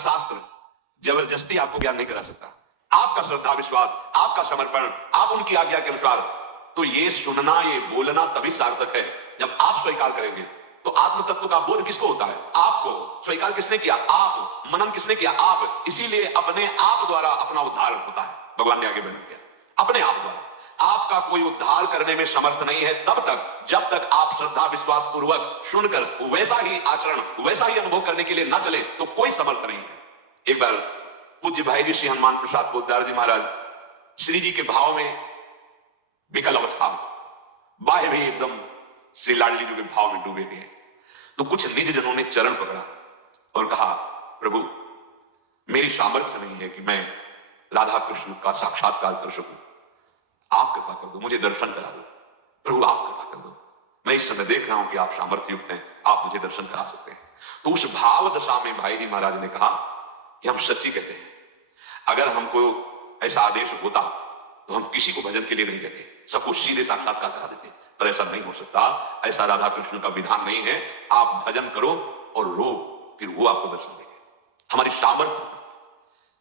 शास्त्र जबरदस्ती आपको ज्ञान नहीं करा सकता। आपका श्रद्धा विश्वास, आपका समर्पण, आप उनकी आज्ञा के अनुसार, तो ये सुनना, ये बोलना तभी सार्थक है जब आप स्वीकार करेंगे। तो आत्म तत्व का बोध किसको होता है? आपको। स्वीकार किसने किया? आप। मनन किसने किया? आप। इसीलिए अपने आप द्वारा अपना उद्धार होता है। भगवान ने आगे वर्णन किया, अपने आप द्वारा। आपका कोई उद्धार करने में समर्थ नहीं है तब तक, जब तक आप श्रद्धा विश्वास पूर्वक सुनकर वैसा ही आचरण, वैसा ही अनुभव करने के लिए न चले, तो कोई समर्थ नहीं है। एक बार पूज्य भाई जी श्री हनुमान प्रसाद पोद्दार जी महाराज श्री जी के भाव में विकल अवस्था, बाह्य भी एकदम श्री लाडली जी के भाव में डूबे गए। तो कुछ निज जनों ने चरण पकड़ा और कहा, प्रभु मेरी सामर्थ्य नहीं है कि मैं राधा कृष्ण का साक्षात्कार कर सकूं, आप कृपा कर दो, मुझे दर्शन करा दो। प्रभु आप कृपा कर दो, मैं इस समय देख रहा हूं कि आप सामर्थ्य युक्त हैं, आप मुझे दर्शन करा सकते हैं। तो उस भाव दशा में भाई जी महाराज ने कहा कि हम सच्ची कहते हैं, अगर हमको ऐसा आदेश होता तो हम किसी को भजन के लिए नहीं कहते, सबको सीधे साक्षात्कार करा देते, पर ऐसा नहीं हो सकता। ऐसा राधा कृष्ण का विधान नहीं है। आप भजन करो और रो, फिर वो आपको दर्शन देंगे। हमारी सामर्थ्य,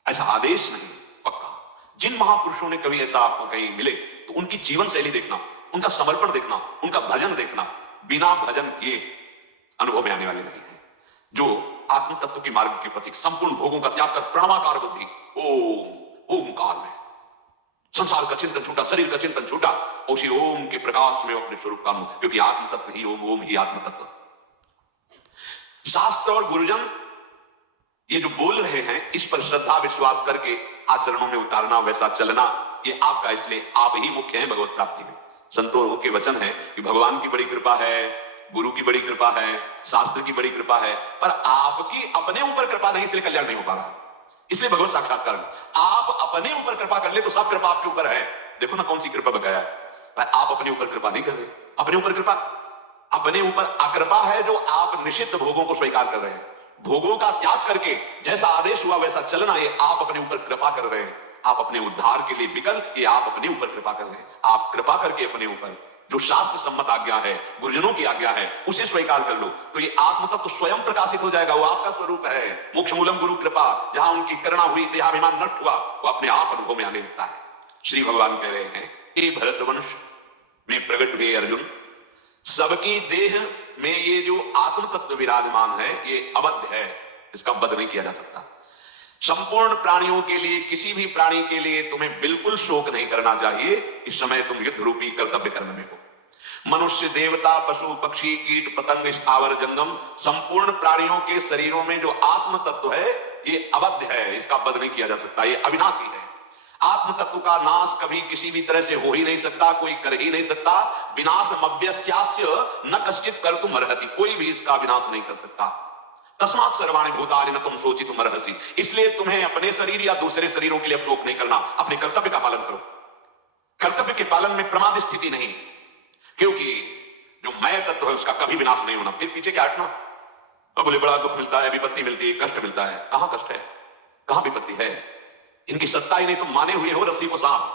ऐसा आदेश नहीं, पक्का। जिन महापुरुषों ने कभी ऐसा आपको कहीं मिले तो उनकी जीवन शैली देखना, उनका समर्पण देखना, उनका भजन देखना, बिना भजन किए अनुभव में आने वाले नहीं है। जो आत्म तत्व के मार्ग के प्रति संपूर्ण भोगों का त्याग कर प्रणवाकार बुद्धि, ओम ओमकार में संसार का चिंतन छूटा, शरीर का चिंतन छूटा, उसी ओम के प्रकाश में अपने स्वरूप का, क्योंकि आत्म तत्व ही ओम, ओम ही आत्म तत्व। शास्त्र और गुरुजन ये जो बोल रहे हैं, इस पर श्रद्धा विश्वास करके आचरणों में उतारना, वैसा चलना, ये आपका, इसलिए आप ही मुख्य हैं भगवत प्राप्ति में। संतों के वचन है कि भगवान की बड़ी कृपा है, गुरु की बड़ी कृपा है, शास्त्र की बड़ी कृपा है, पर आपकी अपने ऊपर कृपा नहीं, इसलिए कल्याण नहीं हो पा रहा। इसलिए भगवत साक्षात्कार आप अपने ऊपर कृपा कर ले तो सब कृपा आपके ऊपर है। देखो ना कौन सी कृपा बकाया है, पर आप अपने ऊपर कृपा नहीं कर रहे। अपने ऊपर कृपा, अपने ऊपर अकृपा है जो आप निषिद्ध भोगों को स्वीकार कर रहे हैं। भोगों का त्याग करके जैसा आदेश हुआ वैसा चलना, ये आप अपने ऊपर कृपा कर रहे हैं। आप अपने उद्धार के लिए विकल, ये आप अपने ऊपर कृपा कर रहे हैं। आप कृपा करके अपने ऊपर जो शास्त्र सम्मत आज्ञा है, गुरुजनों की आज्ञा है, उसे स्वीकार कर लो, तो ये आत्म तत्व तो स्वयं प्रकाशित हो जाएगा। वो आपका स्वरूप है। मोक्ष मूलम गुरु कृपा, जहां उनकी करुणा हुई, देहाभिमान नष्ट हुआ, वो अपने आप अनुभव में आने लगता है। श्री भगवान कह रहे हैं, हे भरतवंश में प्रकट हुए अर्जुन, सबकी देह में ये जो आत्म तत्व विराजमान है, ये अवध्य है, इसका वध नहीं किया जा सकता। संपूर्ण प्राणियों के लिए, किसी भी प्राणी के लिए तुम्हें बिल्कुल शोक नहीं करना चाहिए। इस समय तुम युद्ध रूपी कर्तव्य कर्म में हो। मनुष्य, देवता, पशु, पक्षी, कीट, पतंग, स्थावर, जंगम, संपूर्ण प्राणियों के शरीरों में जो आत्म तत्व है, ये अवध्य है, इसका वध नहीं किया जा सकता, ये अविनाशी है। आत्म तत्व का नाश कभी किसी भी तरह से हो ही नहीं सकता, कोई कर ही नहीं सकता। विनाश मव्यस्यास्य न कश्चित कर्तुम अर्हति, कोई भी इसका विनाश नहीं कर सकता। तस्मात् सर्वाणि भूतानि न तुम शोचितुम अर्हसि, इसलिए तुम्हें अपने शरीर या दूसरे शरीरों के लिए शोक नहीं करना। अपने कर्तव्य का पालन करो। कर्तव्य के पालन में प्रमाद स्थिति नहीं, क्योंकि जो मैं तत्व है उसका कभी विनाश नहीं होना। फिर पीछे क्या हटना? अब बोले बड़ा दुख मिलता है, विपत्ति मिलती है, कष्ट मिलता है। कहां कष्ट है, कहां विपत्ति है? इनकी सत्ता ही नहीं। तुम माने हुए हो रस्सी को सांप,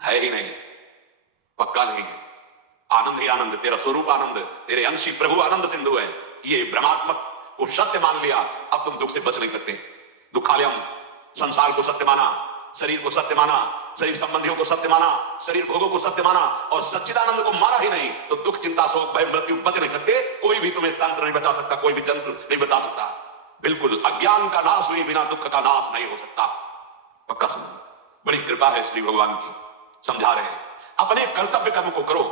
है ही नहीं, पक्का नहीं है। आनंद ही आनंद, तेरा स्वरूप आनंद, तेरे अंशी प्रभु आनंद सिंधु है। ये ब्रह्मात्मक को सत्य मान लिया, अब तुम दुख से बच नहीं सकते। दुखालयम, संसार को सत्य माना, शरीर को सत्य माना, शरीर संबंधियों को सत्य माना, शरीर भोगों को सत्य माना, और सच्चिदानंद को माना ही नहीं, तो दुख, चिंता, शोक, भय, मृत्यु बच नहीं सकते। कोई भी तुम्हें तंत्र नहीं बचा सकता, कोई भी जंत्र नहीं बता सकता। बिल्कुल अज्ञान का नाश हुई बिना दुख का नाश नहीं हो सकता। पक्का सुनो, बड़ी कृपा है श्री भगवान की, समझा रहे हैं। अपने कर्तव्य कर्म को करो,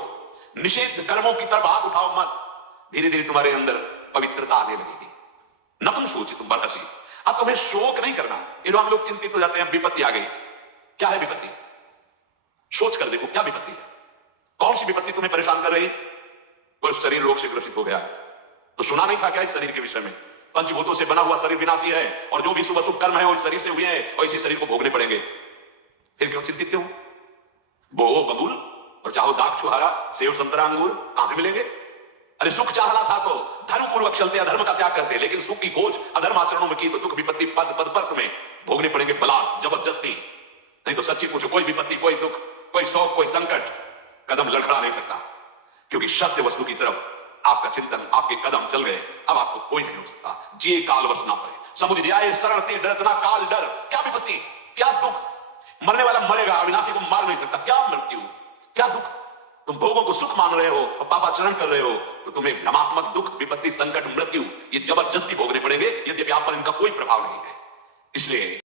निषेध कर्मों की तरफ हाथ उठाओ मत। धीरे धीरे तुम्हारे अंदर पवित्रता आने लगेगी। न तुम सोचे तुम बरहसी, अब तुम्हें शोक नहीं करना। ये लोग हम लोग चिंतित हो जाते हैं, विपत्ति आ गई। क्या है विपत्ति? सोच कर देखो क्या विपत्ति है। कौन सी विपत्ति तुम्हें परेशान कर रही? कोई शरीर रोग से ग्रसित हो गया, तो सुना नहीं था क्या इस शरीर के विषय में? पंचभूतों से बना हुआ शरीर विनाशी है, और जो भी शुभ अशुभ कर्म है वो इस शरीर से हुए हैं, और इसी शरीर को भोगने पड़ेंगे। फिर क्यों चिंतित क्यों? वो बबूल और चाहो दाख छुहारा, सेव संतरा अंगूर कहां से मिलेंगे? अरे सुख चाहना था तो धर्म पूर्वक चलते, अधर्म का त्याग करते, लेकिन सुख की खोज अधर्म आचरणों में की तो दुख विपत्ति पद पद पर तुम्हें भोगने पड़ेंगे, बला जबरदस्ती। नहीं तो सच्ची पूछो, कोई विपत्ति, कोई दुख, कोई शोक, कोई संकट कदम लड़खड़ा नहीं सकता, क्योंकि सत्य वस्तु की तरफ आपका चिंतन, आपके कदम चल गए, अब आपको कोई नहीं रोक सकता। जिए काल वश ना पड़े, समुझ जाए शरण ते डरत ना काल डर। क्या विपत्ति, क्या दुख, मरने वाला मरेगा, अविनाशी को मार नहीं सकता। क्या मृत्यु, क्या दुख, तुम भोगों को सुख मान रहे हो और पापाचरण कर रहे हो, तो तुम्हें भ्रमात्मक दुख, विपत्ति, संकट, मृत्यु ये जबरदस्ती भोगने पड़ेंगे, यद्यपि आप पर इनका कोई प्रभाव नहीं है। इसलिए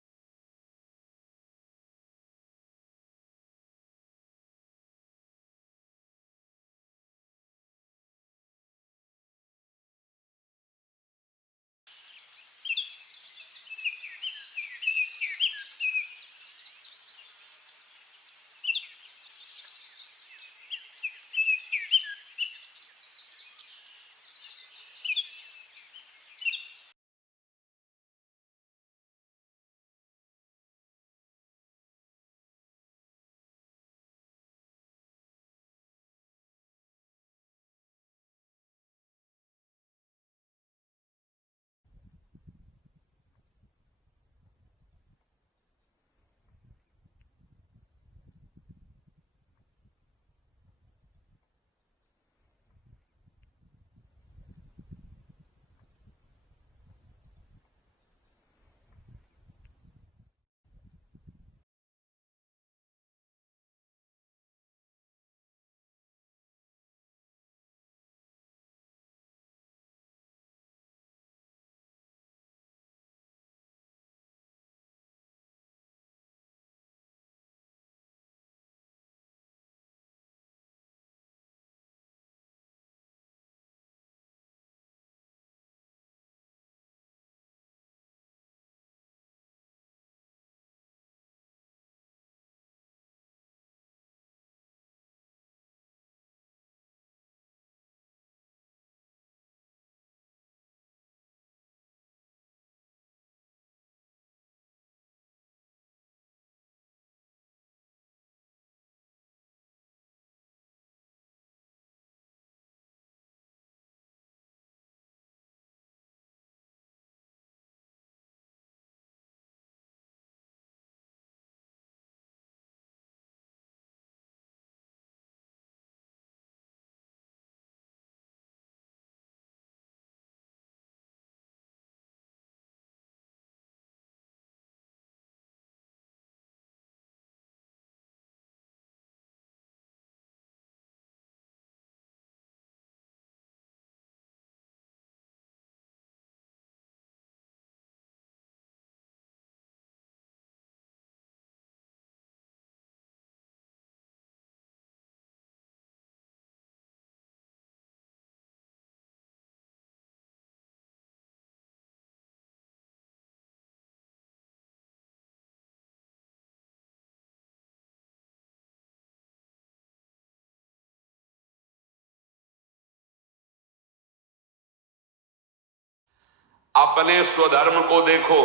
अपने स्वधर्म को देखो,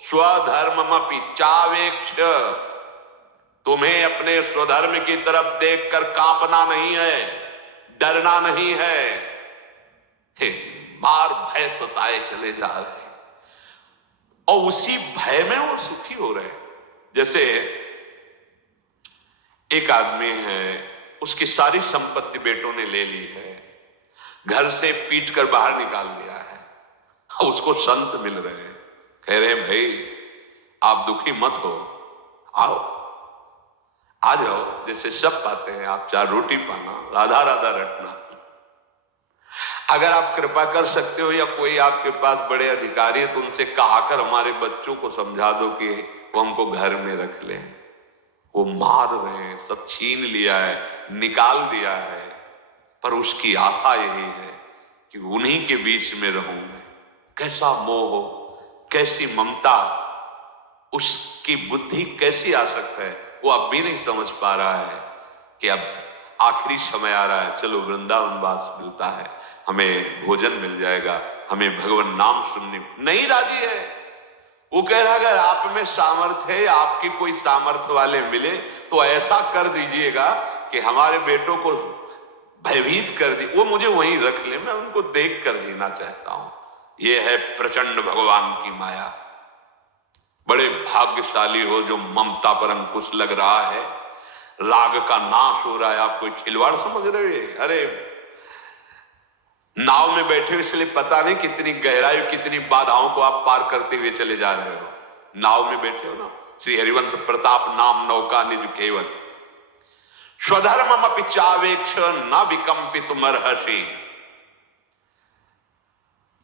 स्वधर्ममपि चावेक्ष। तुम्हें अपने स्वधर्म की तरफ देखकर कांपना नहीं है, डरना नहीं है। हे, बार भय सताए चले जा रहे हैं और उसी भय में वो सुखी हो रहे हैं। जैसे एक आदमी है, उसकी सारी संपत्ति बेटों ने ले ली है, घर से पीट कर बाहर निकाल दिया है, उसको संत मिल रहे हैं, कह रहे हैं भाई आप दुखी मत हो, आओ आ जाओ, जैसे सब पाते हैं, आप 4 रोटी पाना, राधा राधा रटना। अगर आप कृपा कर सकते हो या कोई आपके पास बड़े अधिकारी है तो उनसे कहाकर हमारे बच्चों को समझा दो कि वो हमको घर में रख ले। वो मार रहे हैं, सब छीन लिया है, निकाल दिया है, पर उसकी आशा यही है कि उन्हीं के बीच में रहूं मैं। कैसा मोह हो, कैसी ममता, उसकी बुद्धि कैसी आ सकता है, वो अब भी नहीं समझ पा रहा है कि अब आखिरी समय आ रहा है, चलो वृंदावन वास मिलता है, हमें भोजन मिल जाएगा, हमें भगवान नाम सुनने नहीं राजी है। वो कह रहा है अगर आप में सामर्थ्य है, आपकी कोई सामर्थ्य वाले मिले तो ऐसा कर दीजिएगा कि हमारे बेटों को भयभीत कर दी, वो मुझे वहीं रख ले, मैं उनको देख कर जीना चाहता हूं। ये है प्रचंड भगवान की माया। बड़े भाग्यशाली हो जो ममता पर अंकुश लग रहा है, राग का नाश हो रहा है। आप कोई खिलवाड़ समझ रहे हो? अरे नाव में बैठे हो इसलिए पता नहीं कितनी गहराई, कितनी बाधाओं को आप पार करते हुए चले जा रहे हो। नाव में बैठे हो ना। श्री हरिवंश प्रताप नाम नौका निज केवल, स्वधर्मम अपि चावेक्ष न विकंपितुमर्हसि।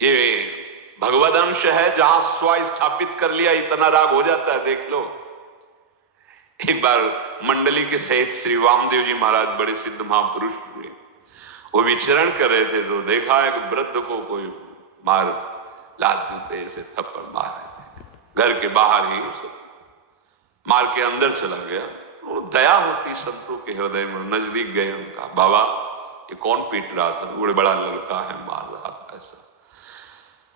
ये भगवद अंश है, जहां स्व स्थापित कर लिया इतना राग हो जाता है। देख लो, एक बार मंडली के सहित श्री वामदेव जी महाराज, बड़े सिद्ध महापुरुष हुए, वो विचरण कर रहे थे तो देखा एक वृद्ध को कोई मार लात जूते से थप्पड़ मार, घर के बाहर ही उसे मार के अंदर चला गया। वो दया होती संतों के हृदय में, नजदीक गए, उनका बाबा ये कौन पीट रहा था? बड़े बड़ा लड़का है, मार रहा था ऐसा।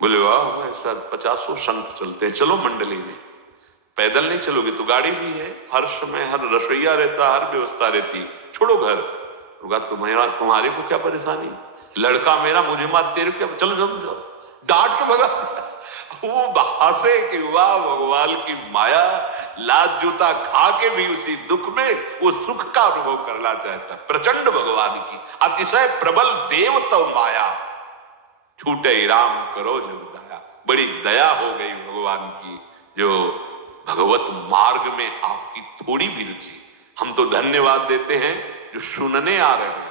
बोले वाह, ऐसा 50 संत चलते हैं, चलो मंडली में। पैदल नहीं चलोगे तो गाड़ी भी है, हर समय हर रसोईया रहता, हर व्यवस्था रहती, छोड़ो घर। तुम्हारे को क्या परेशानी? लड़का मेरा मुझे मार, तेरे क्या? चलो चलो चलो, डांट के भगा। वो हंसे कि वाह भगवान की माया, लात जूता खा के भी उसी दुख में वो सुख का अनुभव करना चाहता। प्रचंड भगवान की अतिशय प्रबल देव तो माया, छूटे राम करो जब दया। बड़ी दया हो गई भगवान की, जो भगवत मार्ग में आपकी थोड़ी भी रुचि। हम तो धन्यवाद देते हैं जो सुनने आ रहे हैं।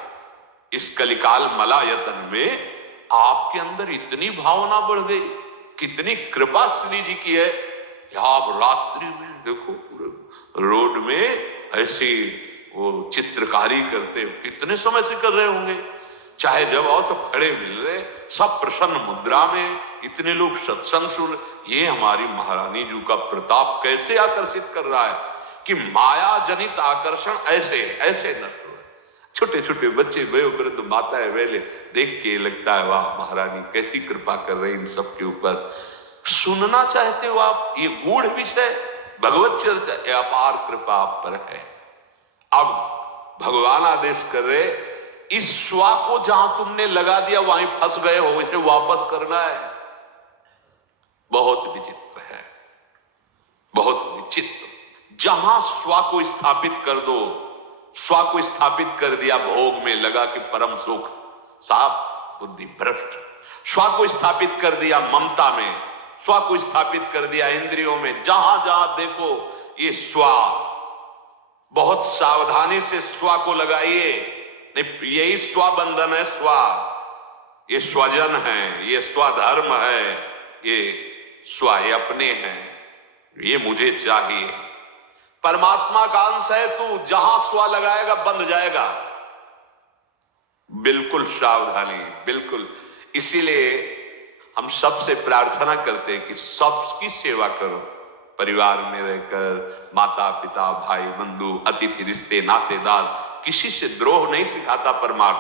इस कलिकाल मलायतन में आपके अंदर इतनी भावना बढ़ गई, कितनी कृपा श्री जी की है। आप रात्रि में देखो, पूरे रोड में ऐसी वो चित्रकारी करते हो, कितने समय से कर रहे होंगे। चाहे जब आओ सब खड़े मिल रहे, सब प्रसन्न मुद्रा में, इतने लोग सत्संग सुन। ये हमारी महारानी जी का प्रताप कैसे आकर्षित कर रहा है कि माया जनित आकर्षण ऐसे ऐसे नष्ट हो। छोटे छोटे बच्चे, वयोवृद्ध माताएं, वेले देख के लगता है वाह महारानी कैसी कृपा कर रही इन सब के ऊपर। सुनना चाहते हो आप ये गूढ़ विषय भगवत चर्चा, ये अपार कृपा आप पर है। अब भगवान आदेश कर रहे, इस स्वा को जहां तुमने लगा दिया वहीं फंस गए हो, इसे वापस करना है। बहुत विचित्र है, बहुत विचित्र। जहां स्वा को स्थापित कर दो, स्वा को स्थापित कर दिया भोग में लगा कि परम सुख, साफ बुद्धि भ्रष्ट। स्वा को स्थापित कर दिया ममता में, स्वा को स्थापित कर दिया इंद्रियों में। जहां जहां देखो ये स्वा, बहुत सावधानी से स्वा को लगाइए। नहीं, यही स्वाबंधन है। स्वा ये स्वजन है, ये स्वधर्म है, ये स्वा ये अपने हैं, ये मुझे चाहिए। परमात्मा का अंश है तू, जहां स्वा लगाएगा बंध जाएगा। बिल्कुल सावधानी, बिल्कुल। इसीलिए हम सबसे प्रार्थना करते हैं कि सबकी सेवा करो, परिवार में रहकर, माता पिता भाई बंधु अतिथि रिश्ते नातेदार। किसी से द्रोह नहीं सिखाता परमार्थ,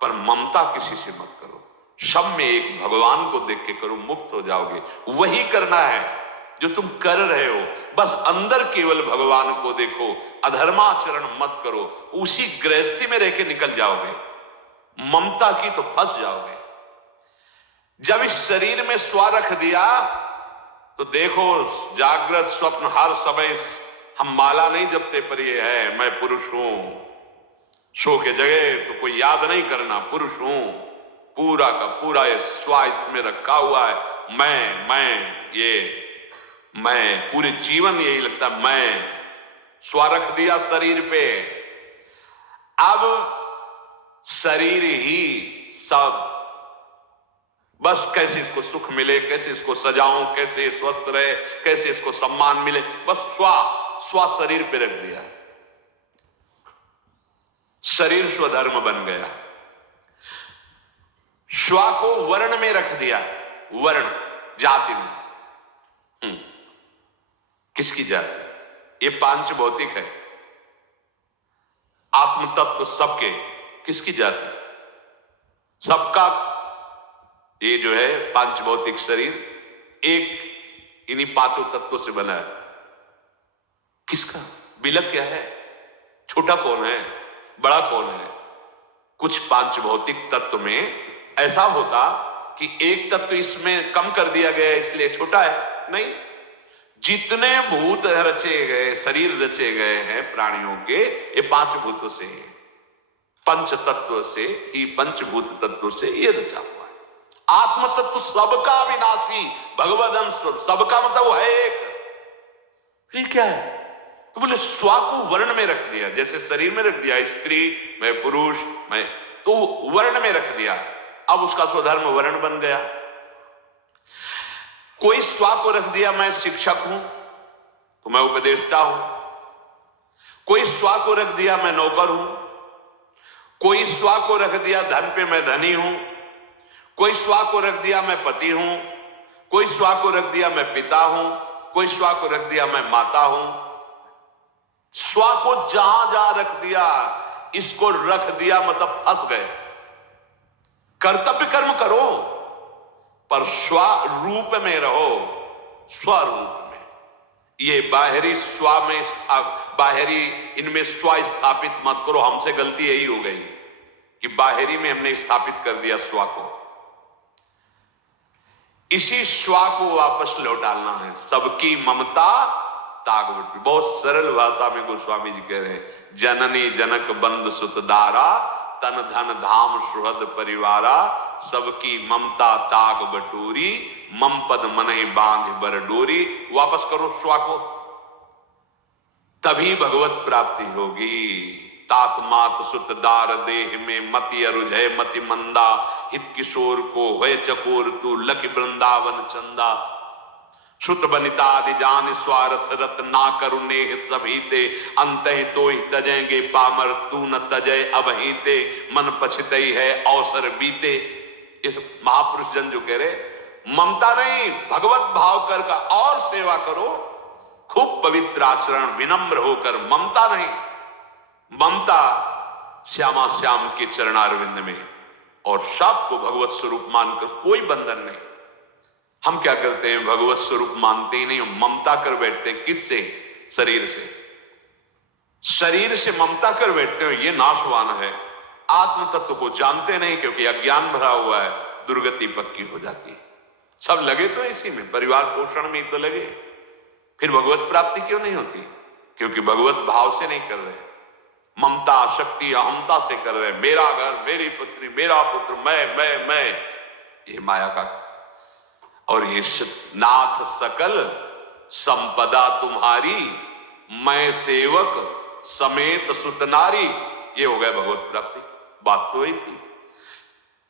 पर ममता किसी से मत करो। सब में एक भगवान को देख के करो, मुक्त हो जाओगे। वही करना है जो तुम कर रहे हो, बस अंदर केवल भगवान को देखो, अधर्माचरण मत करो। उसी गृहस्थी में रह के निकल जाओगे, ममता की तो फंस जाओगे। जब इस शरीर में स्वा रख दिया तो देखो, जागृत स्वप्न हर समय हम माला नहीं जपते, पर ये है मैं पुरुष हूं। सो के जगह तो कोई याद नहीं करना, पुरुष हूं। पूरा का पूरा ये स्वा इसमें रखा हुआ है। मैं पूरे जीवन यही लगता है, मैं स्वा रख दिया शरीर पे। अब शरीर ही सब, बस कैसे इसको सुख मिले, कैसे इसको सजाऊं, कैसे स्वस्थ रहे, कैसे इसको सम्मान मिले, बस स्वा शरीर पे रख दिया। शरीर स्वधर्म बन गया। स्वा को वर्ण में रख दिया, वर्ण जाति में। किसकी जाति? ये पांच भौतिक है, आत्म तत्व सबके। किसकी जाति? सबका। ये जो है पांच भौतिक शरीर, एक इन्हीं पांचों तत्वों से बना है। किसका? बिलक क्या है? छोटा कौन है, बड़ा कौन है? कुछ पांच भौतिक तत्व में ऐसा होता कि एक तत्व इसमें कम कर दिया गया इसलिए छोटा है, नहीं। जितने भूत रचे गए, शरीर रचे गए हैं प्राणियों के, ये पांच भूतों से हैं। पंच तत्व से ही, पंचभूत तत्व से ये रचा हुआ है। आत्म तत्व सबका विनाशी, भगवद अंश सबका, मतलब वो है एक। फिर क्या है? तो बोले स्वा को वर्ण में रख दिया, जैसे शरीर में रख दिया स्त्री, मैं पुरुष, मैं, तो वर्ण में रख दिया। अब उसका स्वधर्म वर्ण बन गया। कोई स्वा को रख दिया, मैं शिक्षक हूं तो मैं उपदेष्टा हूं। कोई स्वा को रख दिया, मैं नौकर हूं। कोई स्वा को रख दिया, धन पे मैं धनी हूं। कोई स्वा को रख दिया, मैं पति हूं। कोई स्वा को रख दिया, मैं पिता हूं। कोई स्वा को रख दिया, मैं माता हूं। स्वा को जहां जहां रख दिया, इसको रख दिया मतलब फंस गए। कर्तव्य कर्म करो पर स्वरूप में रहो, स्वरूप में। ये बाहरी स्वा में, बाहरी इनमें स्व स्थापित मत करो। हमसे गलती यही हो गई कि बाहरी में हमने स्थापित कर दिया स्वा को। इसी स्वा को वापस लौटाना है। सबकी ममता ताग बटोरी। बहुत सरल भाषा में गोस्वामी जी कह रहे हैं, जननी जनक बंद सुतदारा, तन धन धाम सुहृद परिवारा, सबकी ममता ताग बटोरी, मम पद मनहि बांध बर डोरी। वापस करो स्वा को, तभी भगवत प्राप्ति होगी। तात मात सुत दार देह में मति अरुझय मति मंदा, हित किशोर को होय चकोर तू लख वृंदावन चंदा। सुत बनितादि जान स्वार्थ रत ना करुणे सभीते, अंत तो ही तजेंगे पामर तू न तजय अबहीते, मन पछतई है अवसर बीते। महापुरुष जन जो कह रहे, ममता नहीं, भगवत भाव कर का और सेवा करो, खूब पवित्र आचरण, विनम्र होकर। ममता नहीं, ममता श्यामा श्याम के चरणारविंद में, और सब को भगवत स्वरूप मानकर कोई बंधन नहीं। हम क्या करते हैं, भगवत स्वरूप मानते ही नहीं, ममता कर बैठते हैं। किससे? शरीर से। शरीर से ममता कर बैठते हैं, ये नाशवान है। आत्म तत्व को जानते नहीं, क्योंकि अज्ञान भरा हुआ है, दुर्गति पक्की हो जाती है। सब लगे तो इसी में, परिवार पोषण में ही तो लगे, फिर भगवत प्राप्ति क्यों नहीं होती? क्योंकि भगवत भाव से नहीं कर रहे, ममता शक्ति अहमता से कर रहे। मेरा घर, मेरी पुत्री, मेरा पुत्र, मैं, ये माया का। और ये नाथ सकल संपदा तुम्हारी, मैं सेवक समेत सुतनारी, ये हो गया भगवत प्राप्ति। बात तो ही थी,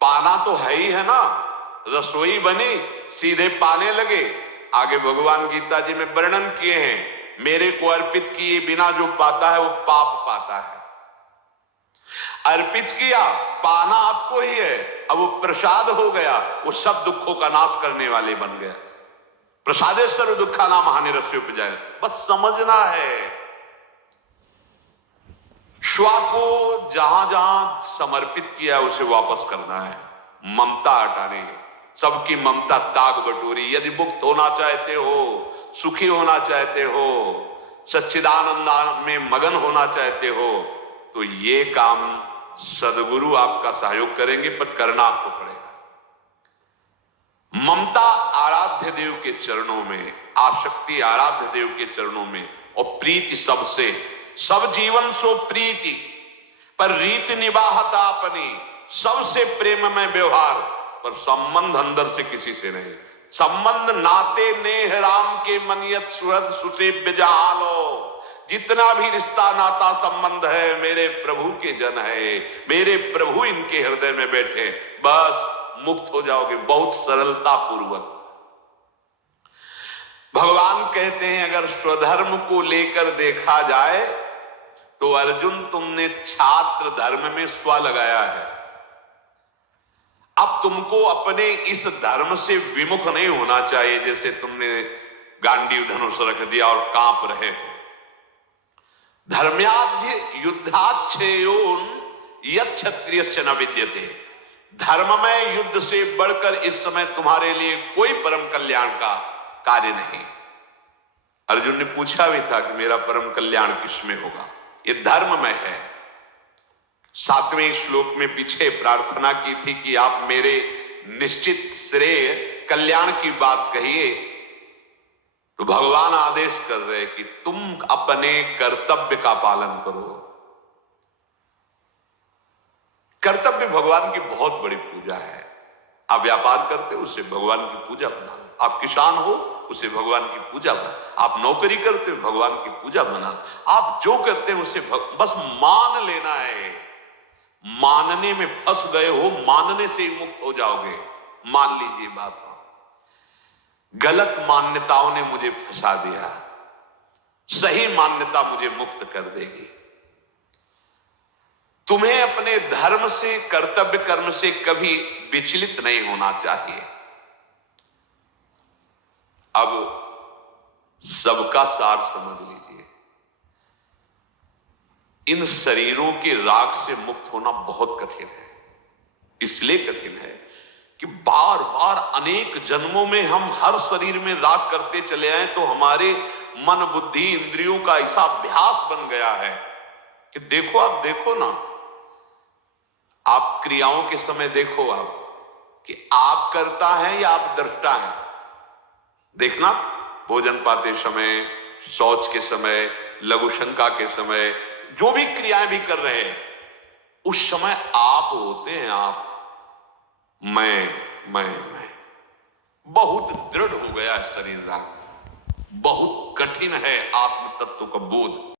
पाना तो है ही है ना। रसोई बनी, सीधे पाने लगे। आगे भगवान गीता जी में वर्णन किए हैं, मेरे को अर्पित किए बिना जो पाता है वो पाप पाता है। अर्पित किया, पाना आपको ही है, अब वो प्रसाद हो गया, वो सब दुखों का नाश करने वाले बन गया। प्रसादे सर्व दुखा नाम हानि रस्य उपजाए। बस समझना है, स्वा को जहां जहां समर्पित किया उसे वापस करना है। ममता हटाने, सबकी ममता ताग बटोरी। यदि मुक्त होना चाहते हो, सुखी होना चाहते हो, सच्चिदानंद में मगन होना चाहते हो, तो ये काम सदगुरु आपका सहयोग करेंगे, पर करना आपको पड़ेगा। ममता आराध्य देव के चरणों में, आसक्ति आराध्य देव के चरणों में, और प्रीति सबसे, सब जीवन सो प्रीति, पर रीत निभाहता अपनी। सबसे प्रेम में व्यवहार, पर संबंध अंदर से किसी से नहीं। संबंध नाते नेह राम के मनियत सुहृद सुसेव्य जहालो। जितना भी रिश्ता नाता संबंध है, मेरे प्रभु के जन है, मेरे प्रभु इनके हृदय में बैठे, बस मुक्त हो जाओगे बहुत सरलता पूर्वक। भगवान कहते हैं, अगर स्वधर्म को लेकर देखा जाए तो अर्जुन तुमने छात्र धर्म में स्व लगाया है। अब तुमको अपने इस धर्म से विमुख नहीं होना चाहिए, जैसे तुमने गांडीव धनुष रख दिया और कांप रहे हो। धर्म्याध्य युद्धाच्छेयोन यत् क्षत्रियस्य न विद्यते। धर्म में युद्ध से बढ़कर इस समय तुम्हारे लिए कोई परम कल्याण का कार्य नहीं। अर्जुन ने पूछा भी था कि मेरा परम कल्याण किसमें होगा, ये धर्म में है। 7वें श्लोक में पीछे प्रार्थना की थी कि आप मेरे निश्चित श्रेय कल्याण की बात कहिए, तो भगवान आदेश कर रहे कि तुम अपने कर्तव्य का पालन करो। कर्तव्य भगवान की बहुत बड़ी पूजा है। आप व्यापार करते हो, उससे भगवान की पूजा बना। आप किसान हो, उसे भगवान की पूजा बना। आप नौकरी करते हो, भगवान की पूजा बना। आप जो करते हैं उसे बस मान लेना है। मानने में फंस गए हो, मानने से ही मुक्त हो जाओगे। मान लीजिए बात। गलत मान्यताओं ने मुझे फंसा दिया, सही मान्यता मुझे मुक्त कर देगी। तुम्हें अपने धर्म से, कर्तव्य कर्म से कभी विचलित नहीं होना चाहिए। अब सबका सार समझ लीजिए। इन शरीरों के राग से मुक्त होना बहुत कठिन है। इसलिए कठिन है कि बार बार अनेक जन्मों में हम हर शरीर में राग करते चले आए, तो हमारे मन बुद्धि इंद्रियों का ऐसा अभ्यास बन गया है कि देखो, आप देखो ना, आप क्रियाओं के समय देखो आप कि आप करता है या आप दृष्टा है। देखना, भोजन पाते समय, शौच के समय, लघु शंका के समय, जो भी क्रियाएं भी कर रहे हैं, उस समय आप होते हैं। आप मैं बहुत दृढ़ हो गया शरीर राग। बहुत कठिन है आत्म तत्व का बोध।